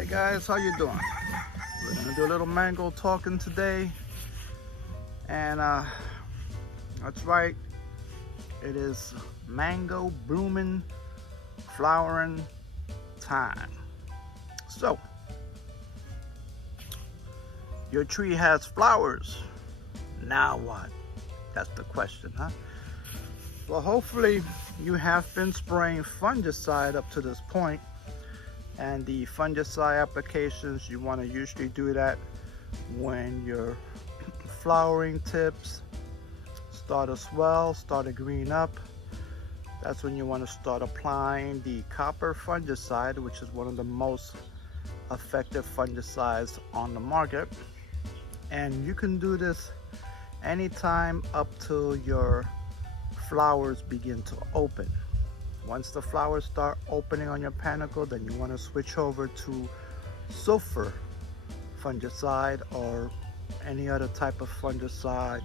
Hi guys, how you doing? We're gonna do a little mango talking today, and that's right, it is mango blooming, flowering time. So, your tree has flowers. Now what? That's the question, huh? Well, hopefully you have been spraying fungicide up to this point. And the fungicide applications, you want to usually do that when your flowering tips start to swell, start to green up. That's when you want to start applying the copper fungicide, which is one of the most effective fungicides on the market. And you can do this anytime up till your flowers begin to open. Once the flowers start opening on your panicle, then you want to switch over to sulfur fungicide or any other type of fungicide.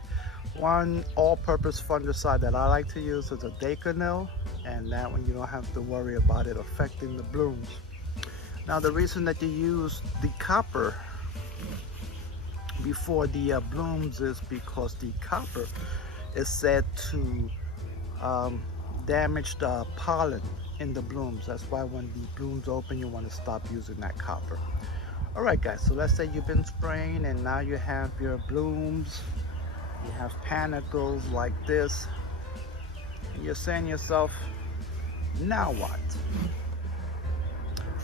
One all-purpose fungicide that I like to use is a Daconil, and that one you don't have to worry about it affecting the blooms. Now, the reason that you use the copper before the blooms is because the copper is said to damage the pollen in the blooms. That's why when the blooms open, you want to stop using that copper. All right, guys, so let's say you've been spraying and now you have your blooms, you have panicles like this, and you're saying to yourself, now what?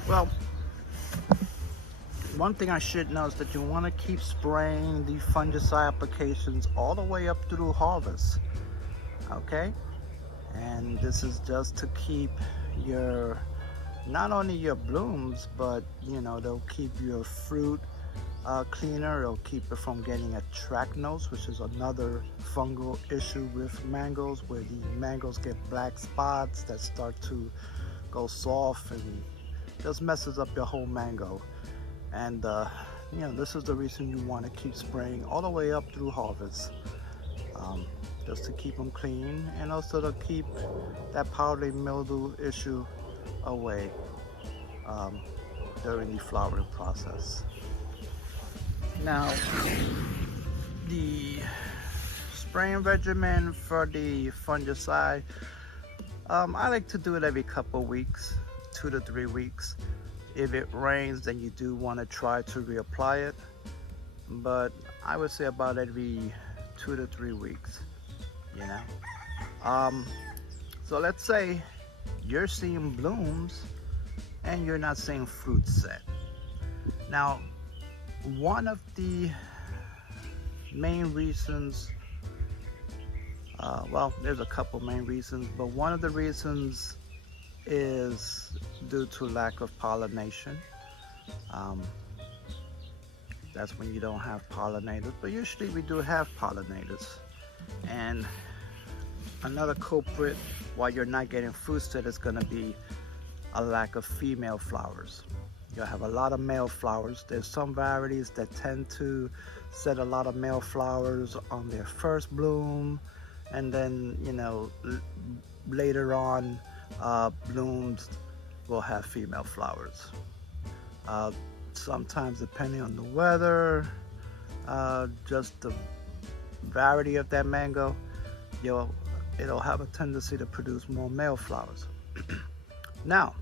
Well, one thing I should know is that you want to keep spraying the fungicide applications all the way up through harvest, okay? And this is just to keep your, not only your blooms, but they'll keep your fruit cleaner. It'll keep it from getting anthracnose, which is another fungal issue with mangoes, where the mangoes get black spots that start to go soft and just messes up your whole mango. And this is the reason you want to keep spraying all the way up through harvest. Just to keep them clean, and also to keep that powdery mildew issue away during the flowering process. Now, the spraying regimen for the fungicide, I like to do it every couple weeks, 2 to 3 weeks. If it rains, then you do want to try to reapply it, but I would say about every 2 to 3 weeks. So let's say you're seeing blooms and you're not seeing fruit set. Now, one of the main reasons, well, there's a couple main reasons, but one of the reasons is due to lack of pollination. That's when you don't have pollinators, but usually we do have pollinators. And another culprit why you're not getting fruit set is going to be a lack of female flowers. You'll have a lot of male flowers. There's some varieties that tend to set a lot of male flowers on their first bloom, and then later on blooms will have female flowers. Sometimes, depending on the weather, just the variety of that mango, it'll have a tendency to produce more male flowers. Now,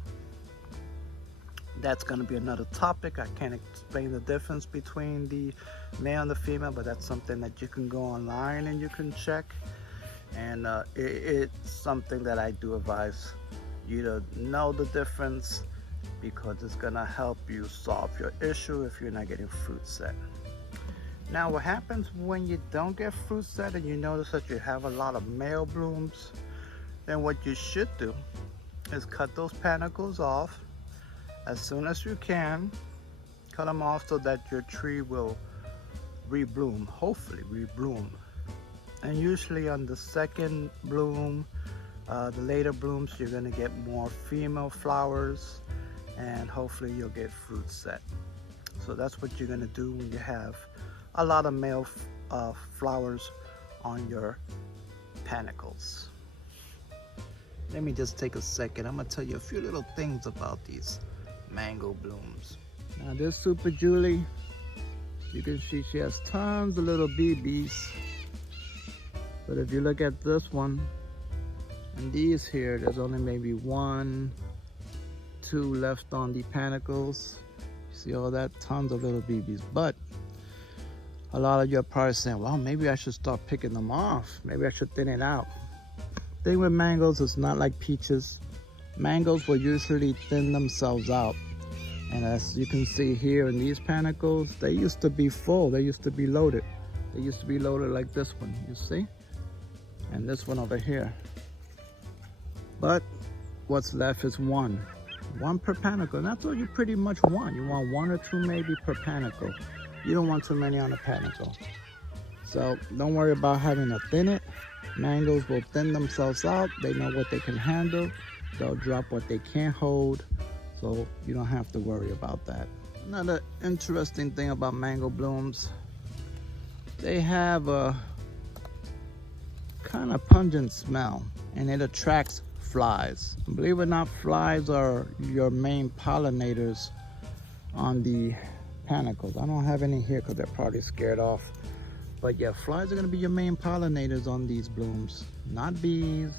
that's going to be another topic. I can't explain the difference between the male and the female, but that's something that you can go online and you can check. And it's something that I do advise you to know the difference, because it's going to help you solve your issue if you're not getting fruit set. Now, what happens when you don't get fruit set and you notice that you have a lot of male blooms? Then what you should do is cut those panicles off as soon as you can. Cut them off so that your tree will rebloom, hopefully rebloom. And usually on the second bloom, the later blooms, you're going to get more female flowers, and hopefully you'll get fruit set. So that's what you're going to do when you have a lot of male flowers on your panicles. Let me just take a second. I'm going to tell you a few little things about these mango blooms. Now this Super Julie, you can see she has tons of little BBs. But if you look at this one, and these here, there's only maybe 1, 2 left on the panicles. You see all that? Tons of little BBs. But a lot of you are probably saying, well, maybe I should start picking them off. Maybe I should thin it out. Thing with mangoes, it's not like peaches. Mangoes will usually thin themselves out. And as you can see here in these panicles, they used to be full. They used to be loaded. They used to be loaded like this one, you see? And this one over here. But what's left is one per panicle. And that's what you pretty much want. You want 1 or 2 maybe per panicle. You don't want too many on a panicle. So don't worry about having to thin it. Mangoes will thin themselves out. They know what they can handle. They'll drop what they can't hold. So you don't have to worry about that. Another interesting thing about mango blooms, they have a kind of pungent smell, and it attracts flies. Believe it or not, flies are your main pollinators on the panicles. I don't have any here because they're probably scared off. But yeah, flies are going to be your main pollinators on these blooms, not bees.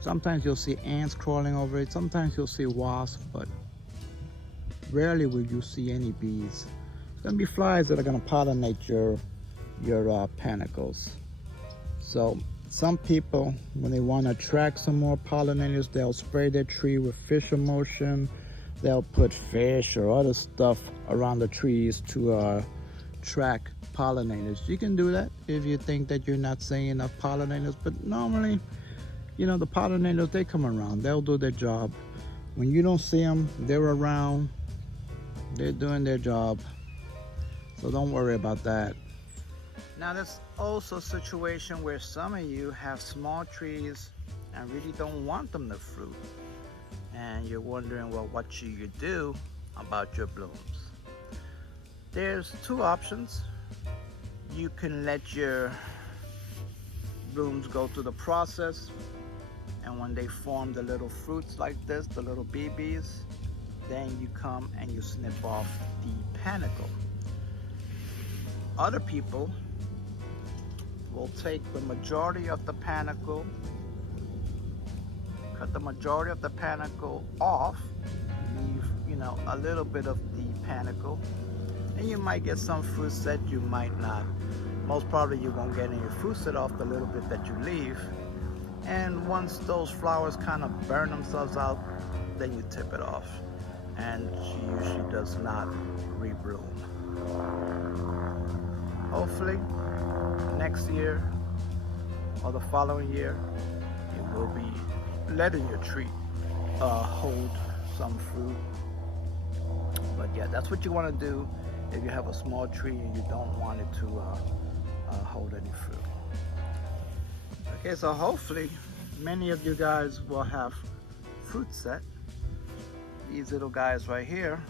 Sometimes you'll see ants crawling over it. Sometimes you'll see wasps, but rarely will you see any bees. It's going to be flies that are going to pollinate your panicles. So some people, when they want to attract some more pollinators, they'll spray their tree with fish emulsion. They'll put fish or other stuff around the trees to attract pollinators. You can do that if you think that you're not seeing enough pollinators, but normally, you know, the pollinators, they come around. They'll do their job. When you don't see them, they're around. They're doing their job. So don't worry about that. Now there's also a situation where some of you have small trees and really don't want them to fruit. And you're wondering, well, what should you do about your blooms? There's 2 options. You can let your blooms go through the process, and when they form the little fruits like this, the little BBs, then you come and you snip off the panicle. Other people will take the majority of the panicle, cut the majority of the panicle off, leave, you know, a little bit of the panicle, and you might get some fruit set, you might not. Most probably you won't get any fruit set off the little bit that you leave. And once those flowers kind of burn themselves out, then you tip it off. And she usually does not rebloom. Hopefully, next year or the following year, you will be letting your tree hold some fruit. But yeah, that's what you want to do if you have a small tree and you don't want it to hold any fruit. Okay, so hopefully many of you guys will have fruit set. These little guys right here,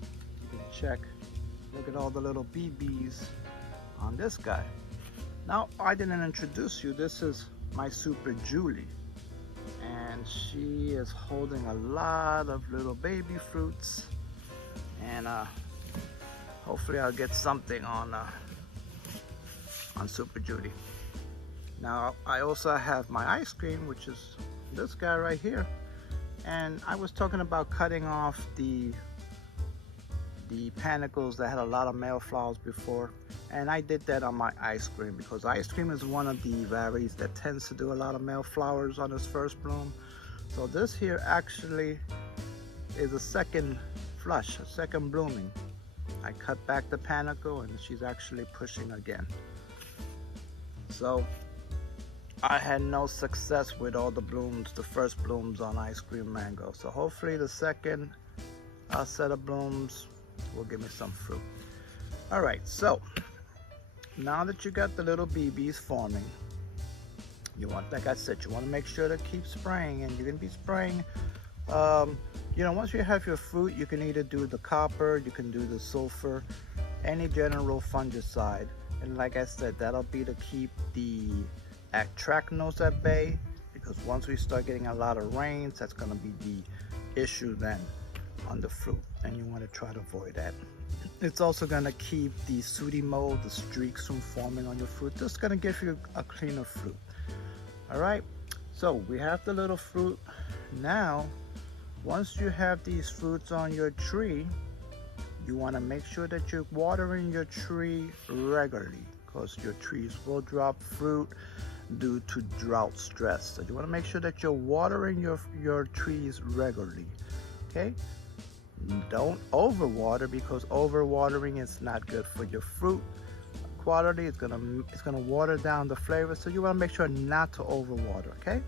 you can check. Look at all the little BBs on this guy. Now, I didn't introduce you. This is my Super Julie, and she is holding a lot of little baby fruits, and hopefully I'll get something on Super Julie. Now, I also have my ice cream, which is this guy right here, and I was talking about cutting off the panicles that had a lot of male flowers before, and I did that on my ice cream because ice cream is one of the varieties that tends to do a lot of male flowers on its first bloom. So this here actually is a second flush, a second blooming. I cut back the panicle and she's actually pushing again. So I had no success with all the blooms, the first blooms on ice cream mango. So hopefully the second set of blooms will give me some fruit. All right, so now that you got the little BBs forming, you want, like I said, you want to make sure to keep spraying, and you can be spraying, you know, once you have your fruit, you can either do the copper, you can do the sulfur, any general fungicide. And like I said, that'll be to keep the anthracnose at bay, because once we start getting a lot of rains, that's going to be the issue then on the fruit. and you want to try to avoid that. It's also going to keep the sooty mold, the streaks from forming on your fruit. Just going to give you a cleaner fruit. All right, so we have the little fruit. Now, once you have these fruits on your tree, you want to make sure that you're watering your tree regularly, because your trees will drop fruit due to drought stress. So you want to make sure that you're watering your trees regularly. Okay, don't overwater, because overwatering is not good for your fruit quality. It's gonna water down the flavor. So you want to make sure not to overwater. Okay,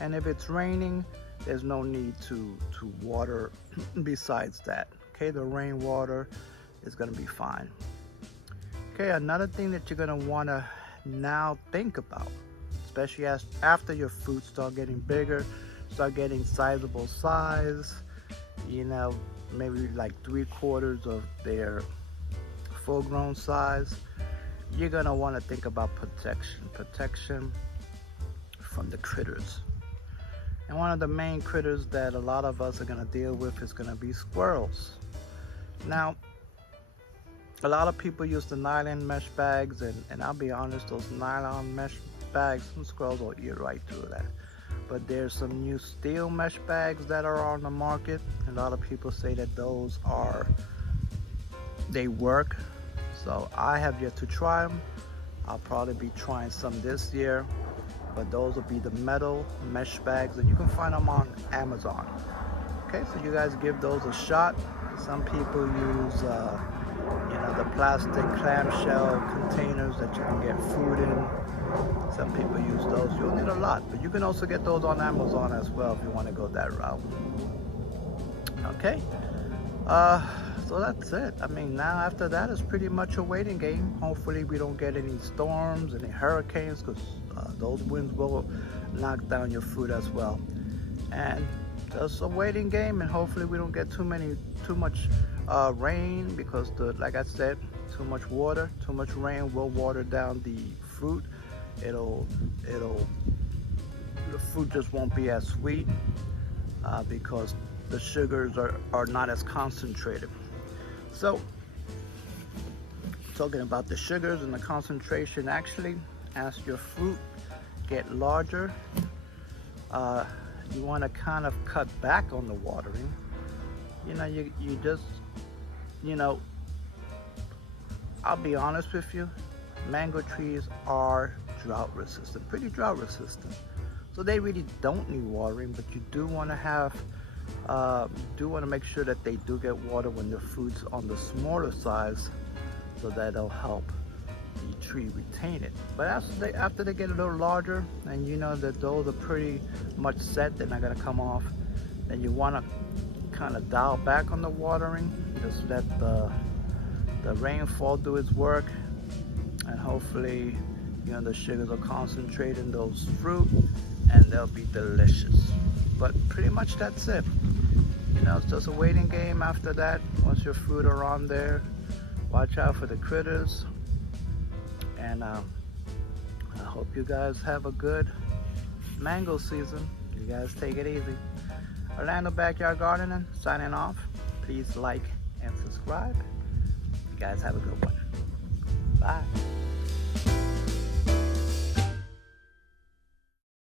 and if it's raining, there's no need to water besides that. Okay, the rainwater is gonna be fine. Okay, another thing that you're gonna want to now think about, especially after your fruits start getting bigger, start getting sizable size, you know, maybe like 3/4 of their full grown size, you're gonna want to think about protection from the critters. And one of the main critters that a lot of us are gonna deal with is gonna be squirrels. Now, a lot of people use the nylon mesh bags, and I'll be honest, those nylon mesh bags, some squirrels will eat right through that. But there's some new steel mesh bags that are on the market. A lot of people say that they work. So I have yet to try them. I'll probably be trying some this year, but those will be the metal mesh bags, and you can find them on Amazon. Okay, so you guys give those a shot. Some people use the plastic clamshell containers that you can get food in. Some people use those. You'll need a lot, but you can also get those on Amazon as well if you want to go that route. Okay, so that's it. I mean, now after that, it's pretty much a waiting game. Hopefully we don't get any storms, any hurricanes, because those winds will knock down your fruit as well. And just a waiting game, and hopefully we don't get too much rain, because like I said, too much rain will water down the fruit. The fruit just won't be as sweet because the sugars are not as concentrated. So, talking about the sugars and the concentration, actually, as your fruit get larger, you want to kind of cut back on the watering. You just, I'll be honest with you, mango trees are pretty drought resistant. So they really don't need watering, but you do want to make sure that they do get water when the fruit's on the smaller size, so that'll help the tree retain it. But after they get a little larger, and you know that those are pretty much set, they're not gonna come off, then you want to kind of dial back on the watering. Just let the rainfall do its work, and hopefully the sugars will concentrate in those fruit and they'll be delicious. But pretty much that's it. It's just a waiting game after that. Once your fruit are on there, watch out for the critters. And I hope you guys have a good mango season. You guys take it easy. Orlando Backyard Gardening signing off. Please like and subscribe. You guys have a good one. Bye.